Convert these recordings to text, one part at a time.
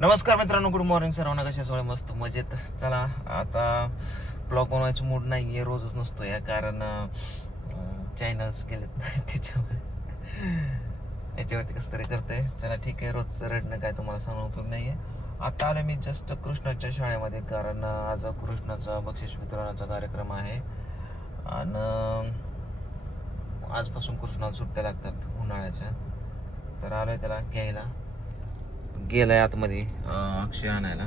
नमस्कार मित्रांनो, good morning सर्वांना. कशा सोळे मस्त मजेत. चला आता ब्लॉग बनवायचं मूड नाही आहे, रोजच नसतो या, कारण चॅनल्स गेलेत नाही त्याच्यामुळे याच्यावरती कसं तरी करते. चला ठीक आहे, रोजचं रडणं काय तुम्हाला सांगून उपयोग नाही आहे. आता आलो मी जस्ट कृष्णाच्या शाळेमध्ये, कारण आज कृष्णाचा बक्षीस वितरणाचा कार्यक्रम आहे आणि आजपासून कृष्णाला सुट्ट्या लागतात उन्हाळ्याच्या. तर आलोय त्याला घ्यायला. गेलाय आतमध्ये अक्षय आणायला.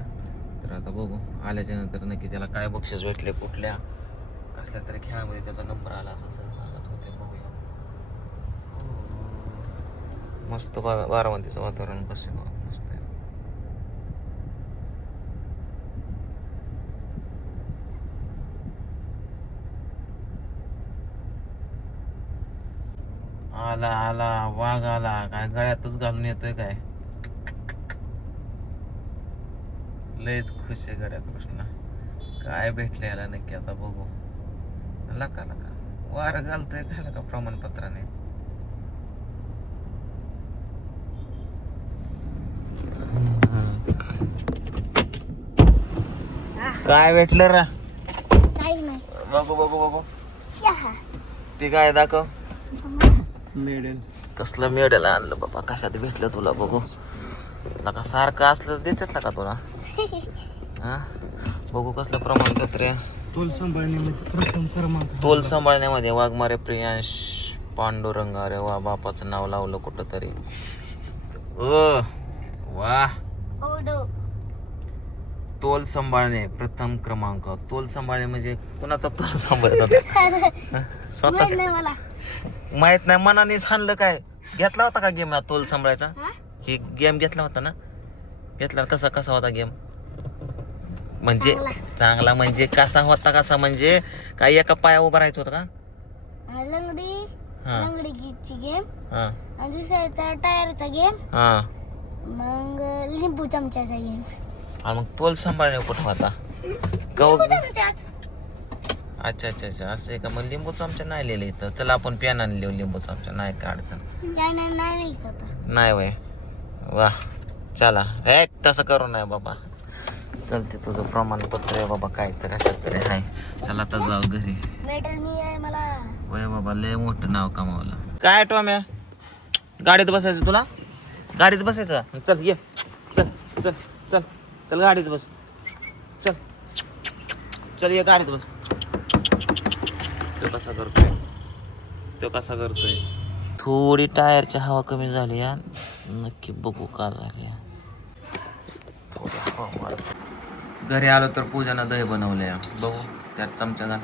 तर आता बघू आल्याच्या नंतर नक्की त्याला काय बक्षीस भेटले, कुठल्या कसल्या तरी खेळामध्ये त्याचा नंबर आला असं सांगत होते. बघूया. मस्त बारामतीचं वातावरण कसं मस्त आहे. आला आला वाघ आला. काय गळ्यातच घालून येतोय काय? लयच खुश आहे गड्या कृष्णा. काय भेटले याला नक्की आता बघू. लका लका वार घालतोय काय लका प्रमाणपत्राने. काय भेटलं रा? बघू बघू बघू. ते काय दाखव. मेडल. कसलं मेडल आणलं बाबा? कशात भेटलं तुला? बघू लका. सारखं असलं देतात का तुला? हा बघू कसलं प्रमाणपत्र आहे. तोल सांभाळण्यामध्ये प्रथम क्रमांक. तोल सांभाळण्यामध्ये वाघमारे प्रियांश पांडुरंग. अरे वा, बापाचं नाव लावलं कुठं तरी. ओ वा. तोल सांभाळणे प्रथम क्रमांक. तोल सांभाळणे म्हणजे कुणाचा तोल सांभाळतात? स्वतः माहित नाही. मनानेच हाणलं काय? घेतला होता का गेम तोल सांभाळायचा? ही गेम घेतला होता ना? घेतला. कसा कसा होता गेम? म्हणजे चांगला म्हणजे कसा होता? कसा म्हणजे काय एका पाया उभं राहायचं होतं का? लंगडीची गेम. हा. आणि दुसऱ्याचा टायरचा गेम. हा. मग लिंबू चमच्याचा गेम. आणि मग तोल सांभाळणे कुठं होता? अच्छा अच्छा अच्छा, असं आहे का? मग लिंबू चमचा नाही लिहिलं इथं. चला आपण पेन आणले लिंबू चमचा. नाही का अडचण? नाही वय. वा चला. हे तसं करू नाही बाबा. चलते तुझं प्रमाणपत्र आहे बाबा. काय तर कशात तरी आहे. चला आता जाऊ घरी. मेडल मी आहे मला. वय बाबा, लय मोठं नाव कमावलं. काय टॉम्या? गाडीत बसायचं तुला? गाडीत बसायचं? चल ये. चल चल चल चल गाडीत बस. चल चल ये गाडीत बस. तो कसा करतोय? तो कसा करतोय? थोडी टायरची हवा कमी झाली या. नक्की बघू का झाली. घरी आलो तर पूजानं दही बनवले. बघू त्यात चमचा घाल.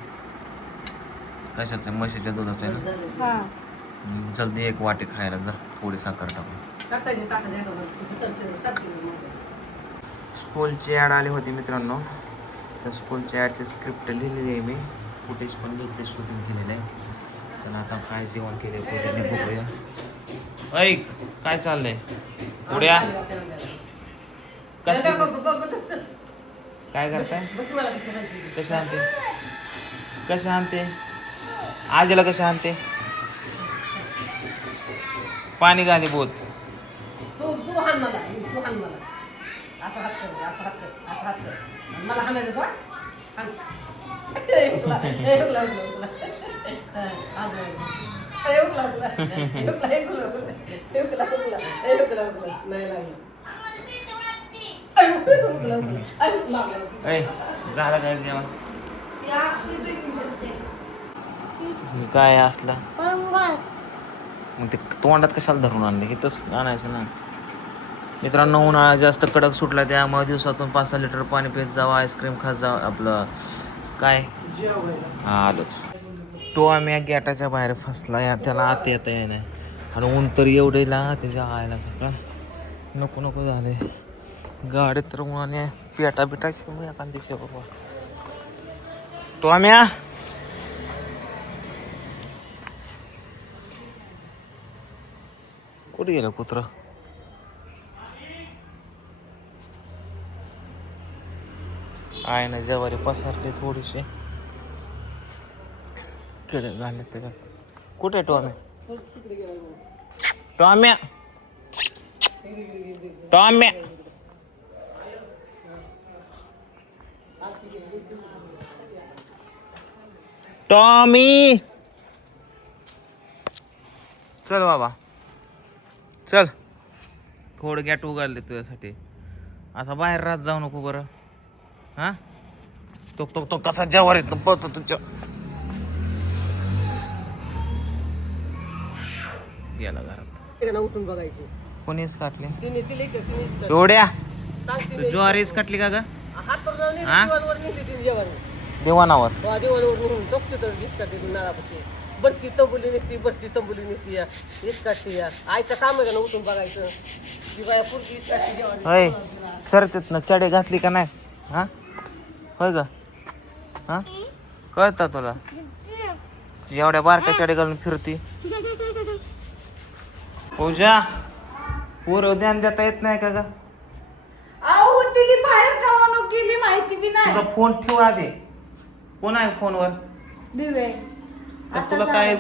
कशाचं? म्हशीच्या दुधाचं आहे ना? जल्दी एक वाटी खायला जा. थोडी साखर टाकून. स्कूलची ॲड आली होती मित्रांनो. त्या स्कूलच्या ॲडची स्क्रिप्ट लिहिलेली आहे मी. फुटेज पण घेतले, शूटिंग केलेलं आहे. चला आता काय जेवण केले पूजेने बघूया. ऐक काय चाललंय? पुढ्या काय करताय? कशा आणते? कशा आणते? आजीला कशा आणते? पाणी घाली बोत. तू हाण मला. असं हात कर, असं हात कर, असं हात कर. मला हाणायचं का? हाण. झालं काय जेवण? काय असलं मग ते तोंडात कशाला धरून आणले? इथंच आणायचं ना. मित्रांनो, उन्हाळा जास्त कडक सुटला, त्यामुळे दिवसातून 5-6 लिटर पाणी पित जावं. आईस्क्रीम खात जावं. आपलं काय हा आलोच. तो आम्ही गेटाच्या बाहेर फसला या. त्याला आत येता येणार. आणि ऊन तर एवढेला त्याच्या आयला सगळं नको नको झाले. गाडी तर उन्हाने पेटा बिटायची मी एखाद दिवशी बाबा. तो आम्ही कुठे गेलं कुत्रं? आहे ना, ज्वारी पसरली थोडीशी. किडे झाले त्याच्यात. कुठे टॉम्या? टॉम्या टॉम्या टॉमी चल बाबा चल थोडं गॅट उगारले तुझ्यासाठी असा बाहेर राहत जाऊ नको बरं हा तो कसा जेवार येत पळतो तुझ्या गेला घरात ते ना उठून बघायची कोणीच काटले तिने तिनेच कर. एवढ्या सांगते ज्वारीच काटली का ग हात तर हा? दिवाणवर नेली तिने जेवण देवानावर दिवाणवर नेऊन जपते तर वीस काढते नाळापाशी बरती तंबुली निघती या वीस काढते या आईचं काम आहे का ना उठून बघायचं ती बाया पुरती वीस काढते जेवण होय सरतेत ना चढे घातली का नाही हा होय ग हा कळतं तुला एवढ्या बारक्या चढे घालून फिरती पूजा पोर ध्यान देता येत नाही का ग होती की बाहेर कावणूक केली माहिती बी नाही तुझा फोन ठेव आधी कोण आहे फोनवर दिवे तर तुला काय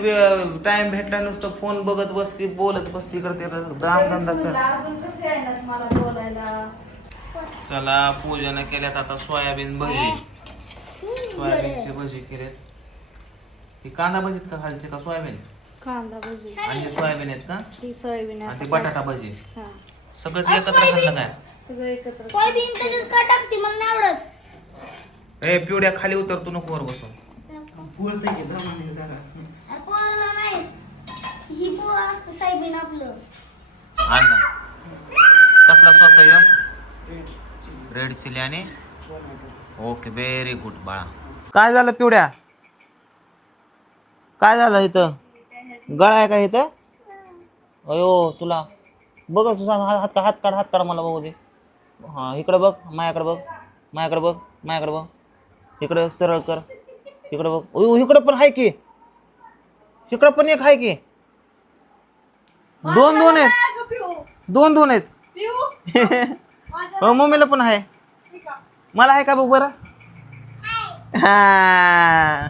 टाइम भेटला नसतो फोन बघत बसती बोलत बसती इकडे दाम धंदा कर अजून कसे येणार मला बोलायला चला पूजाने केल्यात आता सोयाबीन भजी सोयाबीनची भजी केलेत ही कांदा भजीत का खालचे का सोयाबीन कांदा भजी आणि हे सोयाबीन आहेत का ती सोयाबीन आणि ते बटाटा भजी हा सगळंच एकत्र खाल्लं काय सगळं एकत्र सोयाबीन त्याच्यात का टाकते मला नाही आवडत ए पिवड्या खाली उतर तू नको वर बसू बोलते की दमाने जरा पोळला नाही ही पोळ असतं सोयाबीन आपलं आण ना कसला सॉस आहे रेड चिली आणि ओके व्हेरी गुड बाळा काय झालं पिवड्या काय झालं इथं गळा आहे का इथं अयो तुला बघ हात काढ मला बघू दे हा इकडे बघ माझ्याकडे बघ इकडे सरळ कर इकडे बघ अयो इकडे पण आहे की इकडे पण एक आहे की दोन आहेत हो मम्मीला पण आहे मला आहे का बघ बरं हा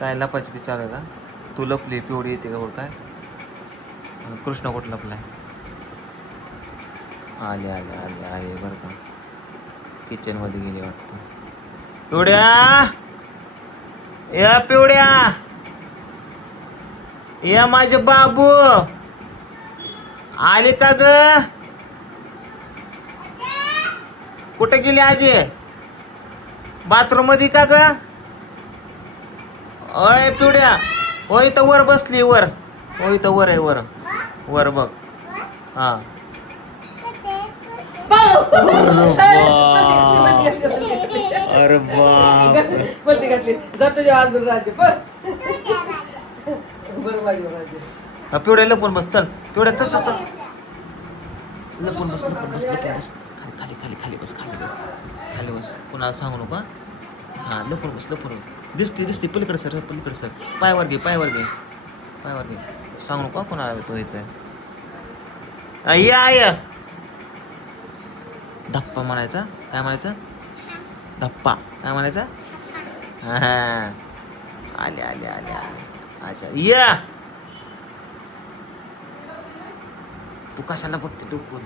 काय लपाची चालू आहे का तू लपली पिवडी येते का बघ काय कृष्ण कुठं लपलाय आले बरं का किचन मध्ये गेले वाटतं पिवड्या या माझे बाबू आले का ग कुठे गेली आजी बाथरूम मध्ये का ग ओय पिवड्या ओ इथं वर बसली वर ओ इथं वर आहे वर बघ हा अरे बाप पलटी घातली जातो जेव्हा अजून राज्य पण बरं बाई राज्य पिवड्या लपून बस चल पिवड्या चल लपून बस खाली बस पुन्हा सांगू नका हा लपून बस दिसते पलीकडे सर पायावर घे सांगू नका कोणा तो इथे या धप्पा म्हणायचा काय म्हणायचं धप्पा काय म्हणायचा हा आले अच्छा या तू कशाला बघते डोकून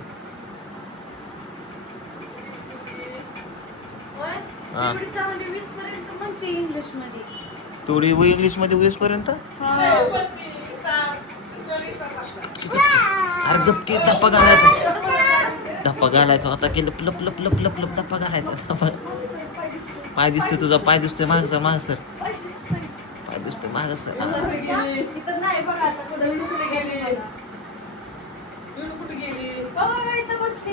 हा. एवढी चांगली 20 पर्यंत म्हणते इंग्लिश मध्ये थोडी इंग्लिश मध्ये 20 पर्यंत अरे गपकी धप्पा घालायचा आता की लप धप्पा घालायचा पाय दिसतोय तुझा पाय दिसतोय माग सर पाय दिसतोय माग सर इथं नाही बघा आता कुठं कुठे गेली इथं बसते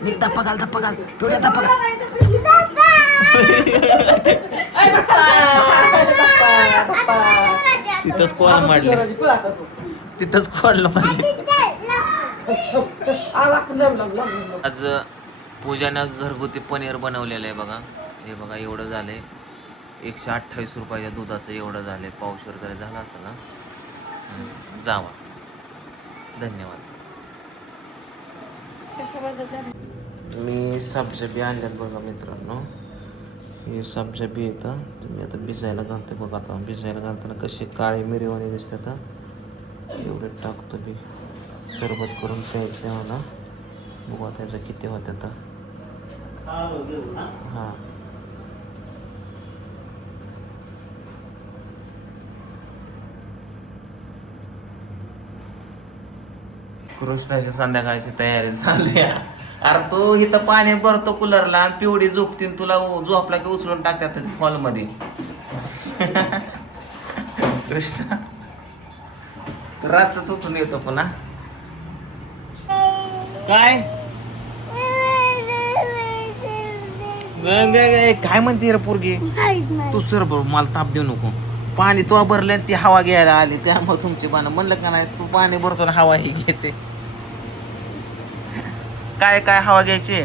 निघ धप्पा घाल पिवड्या धप्पा घाल तिथंच कॉल मारले तिथंच कॉल मारले आज पूजानं घरगुती पनीर बनवलेलं आहे बघा हे बघा एवढं झालंय 128 रुपयाच्या दुधाचं एवढं झालंय पावशेर जरी झालं असं ना जावा धन्यवाद मी सब्जा बी आणल्यात बघा मित्रांनो हे सब्जा बी येतं तुम्ही आता भिजायला घालते बघा आता भिजायला घालताना कशी काळी मिरीवाणी दिसते आता एवढे टाकतो बी सरबत करून प्यायचं आहे मला बघू आता त्याचं किती होतं आता हा कृष्णाची संध्याकाळची तयारी झाली अरे तू इथं पाणी भरतो कूलरला आणि पिवडी झोपतीन तुला झोपला की उचलून टाकतात हॉल मध्ये कृष्णा तू रातच उठून येतो पुन्हा काय काय म्हणते रे पोरगी माहित नाही तू सर बरोबर मला ताप देऊ नको पाणी तो भरले ती हवा घ्यायला आली त्यामुळे तुमची पानं म्हणलं का नाही तू पाणी भरतो ना हवा ही घेते काय काय हवा घ्यायची